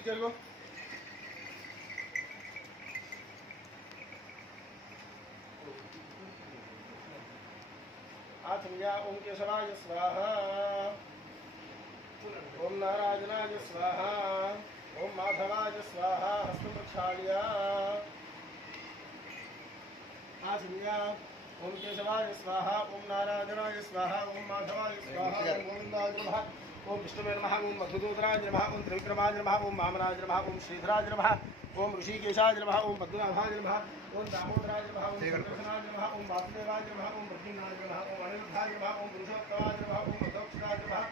Teacher को आत्मया ओम केशवाय स्वाहा। ओम नारायणाय स्वाहा। ओम माधवाय स्वाहा। हस्त प्रक्षाल्य आत्मया ओम केशवाय स्वाहा। ओम नारायणाय स्वाहा। ओम माधवाय स्वाहा। ओम गोविंदाय नमः ओम विष्णुवे नमः ओम मधुदूतराय नमः ओम त्रिविक्रमाय नमः ओम वामनाय नमः ओम श्रीधराय नमः ओम ऋषिकेशाय नमः ओम पद्मनाभाय नमः ओम दामोदराय नमः ओम संकर्षणाय नमः ओम वासुदेवाय नमः ओम प्रद्युम्नाय नमः ओम अनिरुद्धाय नमः ओम पुरुषोत्तमाय नमः ओम मधोक्षराय नमः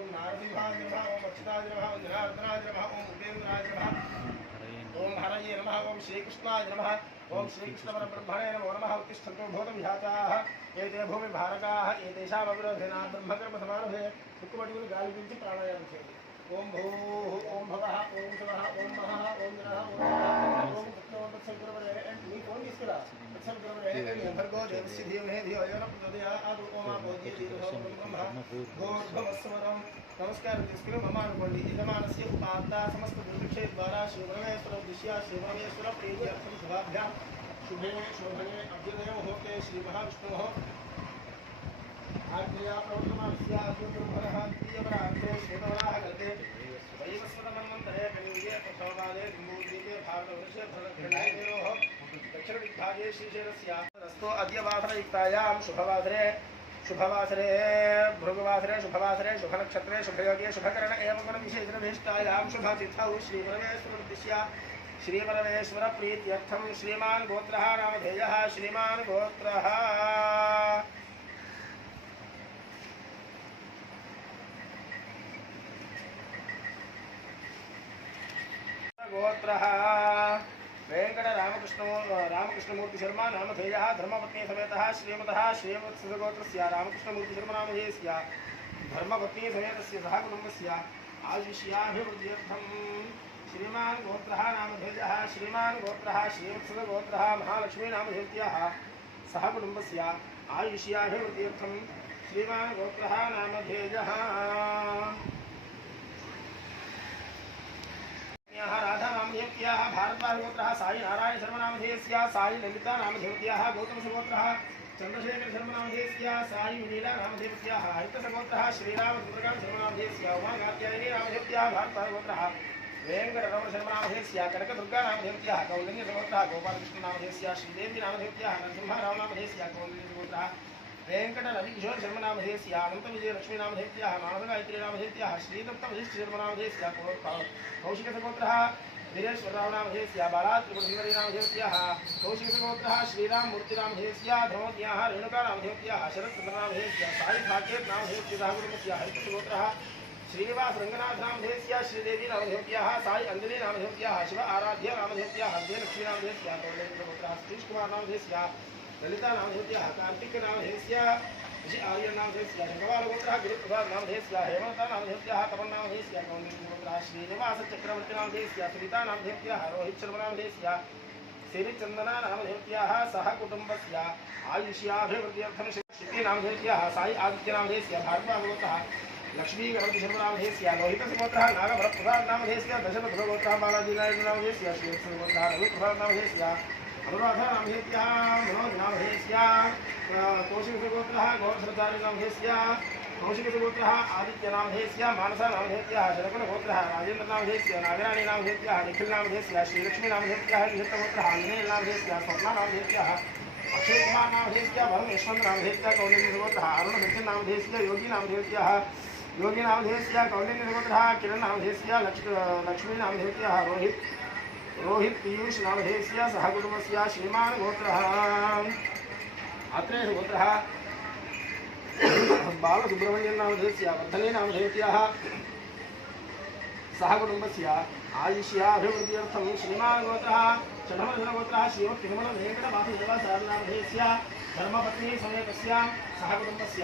ओम नारसिंहाय नमः ओम अच्युताय नमः ओम जनार्दनाय नमः ओम उपेन्द्राय नमः ओम हरये नमः ओम श्रीकृष्णाय नमः ఓం శ్రీకృష్ణపరబ్రహ్మణే నమో నమః ఉత్తిష్టంతో భూతవిఘాతాః ఏతే భూమి భారకాః ఏతేషామవిరోధినా బ్రహ్మకర్మ సమానభే చుక్కుమటుకులు గాలి ప్రాణాయామం చేయండి ओम भूः ओम भवः ओम शिवः ओम महः ओम नमस्कार जिसके लिए समस्त दुर्भिक्षे द्वारा शिवरमेश्वर दिश्या शिवरमेश्वर प्रीत्यर्थं शुभाभ्यां शुभे शुभे अभ्युदयो होते श्री महाविष्णुः गते वैवस्वतमन्वन्तरे कलियुगे प्रथमकाले जम्बूद्वीपे भारतवर्षे भरतखण्डेरोः दक्षिणदिग्भागे श्रीशैलस्य रस्तो अद्य वासरयुक्तायां शुभवासरे शुभवासरे भृगुवासरे शुभवासरे शुभनक्षत्रे शुभयोगे शुभकरण एवं गुणविशेषणभीष्टायां शुभतिथौ श्रीपरमेश्वरदिश्य श्रीपरमेश्वर प्रीत्यर्थं श्रीमान् गोत्रः नामधेयः श्रीमान् गोत्रः गोत्रः। वेंकट रामकृष्ण, रामकृष्णमूर्ति शर्मा नामधेयः, धर्मपत्नी समेतः श्रीमतः श्रीवत्सगोत्रस्य रामकृष्णमूर्ति शर्मा नामधेयस्य, धर्मपत्नी समेतस्य सह कुटुम्बस्य श्रीमान् गोत्रः नामधेयः, श्रीमान् गोत्रः श्रीवत्सगोत्रः महालक्ष्मी नामधेयः सह कुटुम्बस्य आयुष्याभिवृद्ध्यर्थं श्रीमान् गोत्रः नामधेयः। याः राधा नामधेयत्याः भारद्वाजगोत्रः साई नारायण शर्मा नामधेयस्य साई ललिता नामधेयत्याः गौतमसगोत्रः चन्द्रशेखर शर्मा नामधेयस्य साई विनीला नामधेयत्याः हरितसगोत्रः श्रीराम दुर्गाण शर्मा नामधेयस्य उमा कात्यायनी नामधेयत्याः भारद्वाजगोत्रः वेङ्कटरमण शर्मा नामधेयस्य कनकदुर्गा नामधेयत्याः कौलिन्यसगोत्रः गोपालकृष्ण नामधेयस्य श्रीदेवी नामधेयत्याः नरसिंहराव नामधेयस्य कौलिन्यसगोत्रः वेंकट रविकिशोर शर्मा नामधेयस्य अनंत विजय लक्ष्मी नामधेयत्याः मानस गायत्री नामधेयत्याः श्रीदत्त वशिष्ठ शर्मा नामधेयस्य कौशिकसगोत्रः वीरेश्वरराव नामधेयस्य बाला त्रिपुरसुन्दरी नामधेयत्याः कौशिकसगोत्रः श्रीराम मूर्ति नामधेयस्य धर्मज्ञाः रेणुका नामधेयत्याः शरत्चन्द्र नामधेयस्य साई नामधेयस्य कुटुम्बस्य हरितसगोत्रः श्रीनिवास रंगनाथ श्रीदेवी नामधेयत्याः साई अंजलि नामधेयत्याः शिव आराध्य नामधेयत्याः विजयलक्ष्मी नामधेयस्य कौलेन्द्रपुत्रः सतीश कुमार ललिता नामधेयस्य कार्तिक नामधेयस्य ऋषि आर्य नामधेयस्य शङ्कवालगोत्रः गिरिप्रसाद नामधेयस्य हेमन्त नामधेयस्याः तपन् नामधेयस्य कौण्डिन्यगोत्रः श्रीनिवास चक्रवर्ती नामधेयस्य सुनीता नामधेयस्याः रोहित शर्मा नामधेयस्य सिरिचन्दना नामधेयत्याः सह कुटुम्बस्य आयुष्याभिवृद्ध्यर्थं नामधेयस्याः साई आदित्य नामधेयस्य भार्गवगोत्रः लक्ष्मी गणपति शर्मा नामधेयस्य लोहितसुगोत्रः नागभरप्रसाद नामधेयस्य दशरथगोत्रः बालाजीनायक नामधेयस्य श्रीवत्सगोत्रः रविप्रसाद नामधेयस्य अनुराधा नामधेयस्याः मनोज नामधेयस्य कौशिकसुगोत्रः नामधेयस्य कौशिकसुगोत्रः आदित्य नामधेयस्य मानसा नामधेयत्याः शरकुलगोत्रः राजेन्द्र नामधेयस्य नागराणी नामधेयत्याः निखिल नामधेयस्य श्रीलक्ष्मी नामधेयत्याः निहितगोत्रः आञ्जनेय नामधेयस्य स्वर्णा नामधेयत्याः अक्षय कुमार यशवंत सत्यन नामधेयस्य योगी नामधेयत्याः योगी नामधेयस्य कौलिन्यसुगोत्रः किरण नामधेयस्य लक्ष् लक्ष्मी नामधेयत्याः रोहित रोहित पीयूष नामधेयस्य सह कुटुम्बस्य श्रीमान् गोत्रः। अत्रेय गोत्रः। बालसुब्रह्मण्यन नामधेयस्य वर्धने नामधेयत्याः सह कुटुम्बस्य आयुष्याभिवृद्ध्यर्थं श्रीमान् गोत्रः। षडमर्धनगोत्रः श्रीमत्तिरुमल वेङ्कटवासुदेवसारनामधेयस्य धर्मपत्नी समेतस्य सह कुटुम्बस्य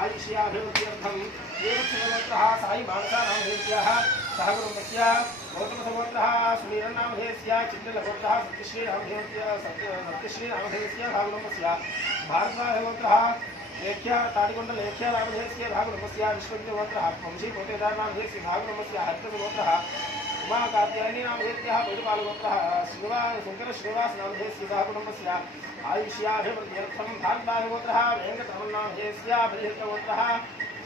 आयुष्याभिवृद्ध्यर्थं श्रीवत्सगोत्रः साई मानसा नामधेयस्याः सह कुटुम्बस्य गौतमसगोत्रः सुनीरन्नामधेयस्य सत्यश्रीनामधेयस्य सत्य सत्यश्रीनामधेयस्य सह कुटुम्बस्य भारद्वाजगोत्रः लेख्या ताडिकोण्ड लेख्या नामधेयस्य भागुनमस्य विश्वज्ञगोत्रः वंशी पोतेदार नामधेयस्य हरितगोत्रः उमा कात्यायनी नामधेयत्यः वैडपालगोत्रः श्रीनिवास शङ्कर श्रीनिवास नामधेयस्य भागुनमस्य आयुष्याभिवृद्ध्यर्थं भाग्भागगोत्रः वेङ्कटरमणनामधेयस्य बलिहृतगोत्रः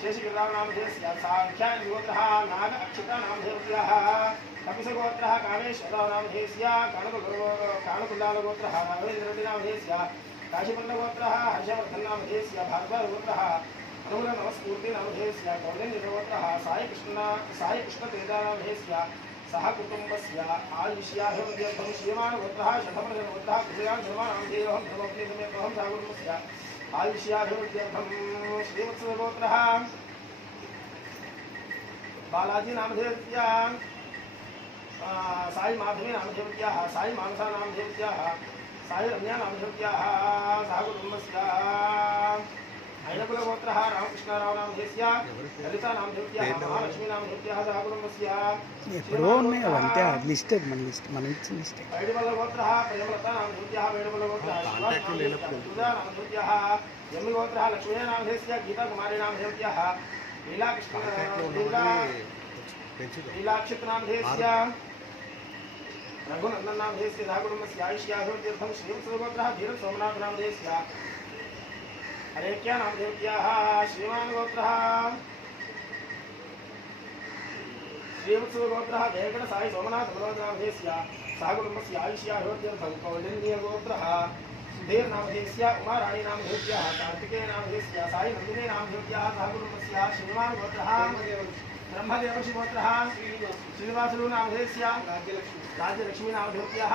शेषगिरिराव नामधेयस्य साङ्ख्यायगोत्रः नाग अक्षिता नामधेयस्याः कपिसगोत्रः कामेश्वरराव नामधेयस्य काणकुल काणकुल्लालगोत्रः राघवेन्द्ररेड्डी नामधेयस्य काशीपण्डगोत्रः हर्षवर्धन्नामधेयस्य भार्गवगोत्रः अनुगुणनमस्फूर्तिनामधेयस्य गौरण्यगोत्रः सायकृष्ण सायकृष्णतेजानामधेयस्य सह कुटुम्बस्य आयुष्याभिवृद्ध्यर्थं श्रीमानगोत्रः शठप्रजनगोत्रः कृषयान् धर्मानामधेयोऽहं धर्मोपनिगमेकहं सागुरुमस्य आयुष्याभिवृद्ध्यर्थं श्रीवत्सगोत्रः बालाजी नामधेयस्य साई माधवी नामधेयत्याः साई मानसा नामधेयत्याः साई रम्या नामधेयत्याः सह कुटुम्बस्य ऐनकुलगोत्रः रामकृष्णरावनामधेस्या ललितानामधेत्या महालक्ष्मीनामधेत्याः सः कुटुम्बस्य श्रीरामगोत्रः listed man list man it's listed ऐडबलगोत्रः प्रेमलतानामधेत्याः वेणुबलगोत्रः सुधानामधेत्याः यम्मिगोत्रः लक्ष्मीनामधेस्य गीताकुमारीनामधेत्याः लीलाकृष्ण लीलाक्षितनामधेस्य रघुनन्दनामधेस्य सः कुटुम्बस्य आयुष्याधोत्यर्थं श्रीं सर्वोत्रः धीरसोमनाथनामधेस्य सोमनाथ नामधेयस्य हरेक्या नामधेयत्याः श्रीमान् गोत्रः श्रीवत्सगोत्रः वेङ्कट साई सोमनाथ बलवन्त नामधेयस्य साकुटुम्बस्य आयुष्याभिवृद्ध्यर्थं श्रीमान् गोत्रः ब्रह्मदेवशिगोत्रः राज्यलक्ष्मी। नामधेयत्याः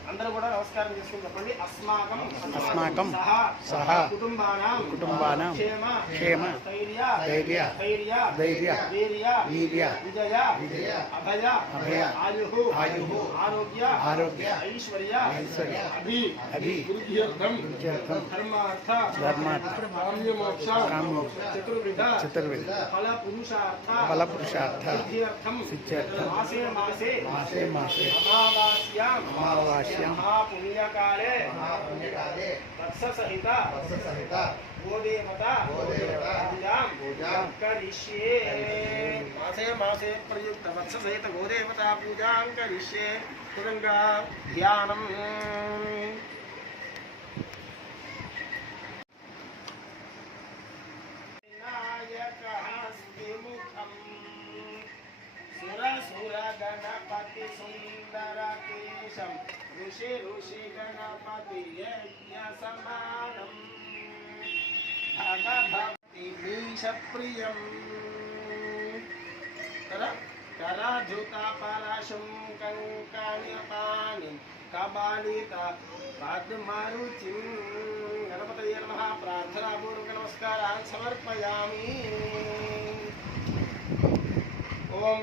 అందరూ కూడా నమస్కారం చేసుకుని చెప్పండి. అస్మాకం అస్మాకం సహ కుటుంబానాం కుటుంబానాం క్షేమ క్షేమ ధైర్య ధైర్య ధైర్య ధైర్య వీర్య వీర్య విజయ విజయ అభయ అభయ ఆయు ఆయుః ఆరోగ్య ఆరోగ్య ఐశ్వర్య ఐశ్వర్య అభి అభి వృద్ధ్యర్థం వృద్ధ్యర్థం ధర్మార్థ ధర్మార్థ కామ్యమోక్ష కామ్యమోక్ష చతుర్విధ చతుర్విధ ఫల పురుషార్థ ఫల పురుషార్థ సిద్ధ్యర్థం సిద్ధ్యర్థం మాసే మాసే మాసే మాసే అమావాస్యాం అమావాస్యాం महापुण्यकाले। महापुण्यकाले। वत्ससहिता। वत्ससहिता। गोदेवता। गोदेवता। पूजां पूजां करिष्ये। मासे मासे प्रयुक्त वत्ससहित गोदेवता पूजां करिष्ये। पुरङ्गा ध्यानम्। सुरसुरगणपतिसुन्दरकेशम्। ముఖం సురసుర గణపతి సుందర కేశం ఋషి ఋషి గణపతి యజ్ఞ సమానం భగభక్తి మీష ప్రియం కరాధృత పరశుం కంకణ్యపాణి కబాలిత పద్మరుచిం గణపతయ నమ ప్రార్థనాపూర్వక నమస్కారాన్ సమర్పయామి ఓం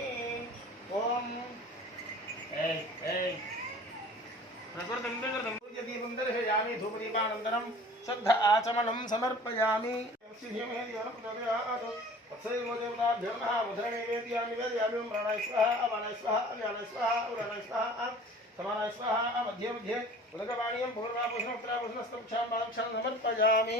अनन्तरं शुद्ध आचमनं समर्पयामि। तत्सैवदेवताभ्यो नः मधुरणे वेदयामि वेदयामि ओं प्राणाय स्वाहा अमानाय स्वाहा अव्यानाय स्वाहा उराणाय स्वाहा समानाय स्वाहा अमध्ये मध्ये उदकवाणीयं पूर्णाभूषणोत्तराभूषणस्तं क्षां बालक्षां समर्पयामि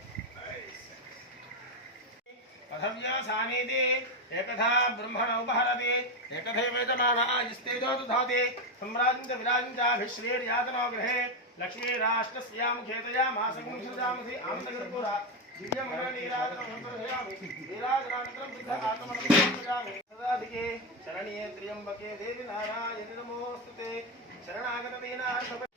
पथव्या सानीति एकधा ब्रह्मणोपहरति एकथैवेतमानः यस्तेजो दधाति सम्राजं च विराजं चाभिश्रीर्यातनो गृहे लक्ष्मीराष्ट्रस्यां खेतया मासकं सृजामसि आमन्तगर्भुरा दिव्यमरणनीराजनमन्तर्हयामि नीराजनानन्तरं सिद्ध आत्मनमनं सृजामि सदाधिके शरण्ये त्र्यम्बके देवि नारायणि नमोऽस्तु ते शरणागतदीनार्थ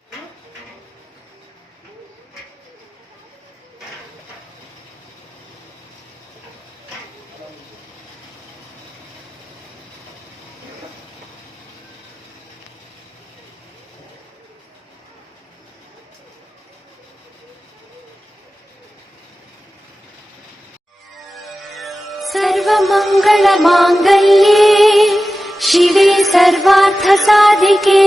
सर्वमङ्गलमाङ्गल्ये शिवे सर्वार्थसाधिके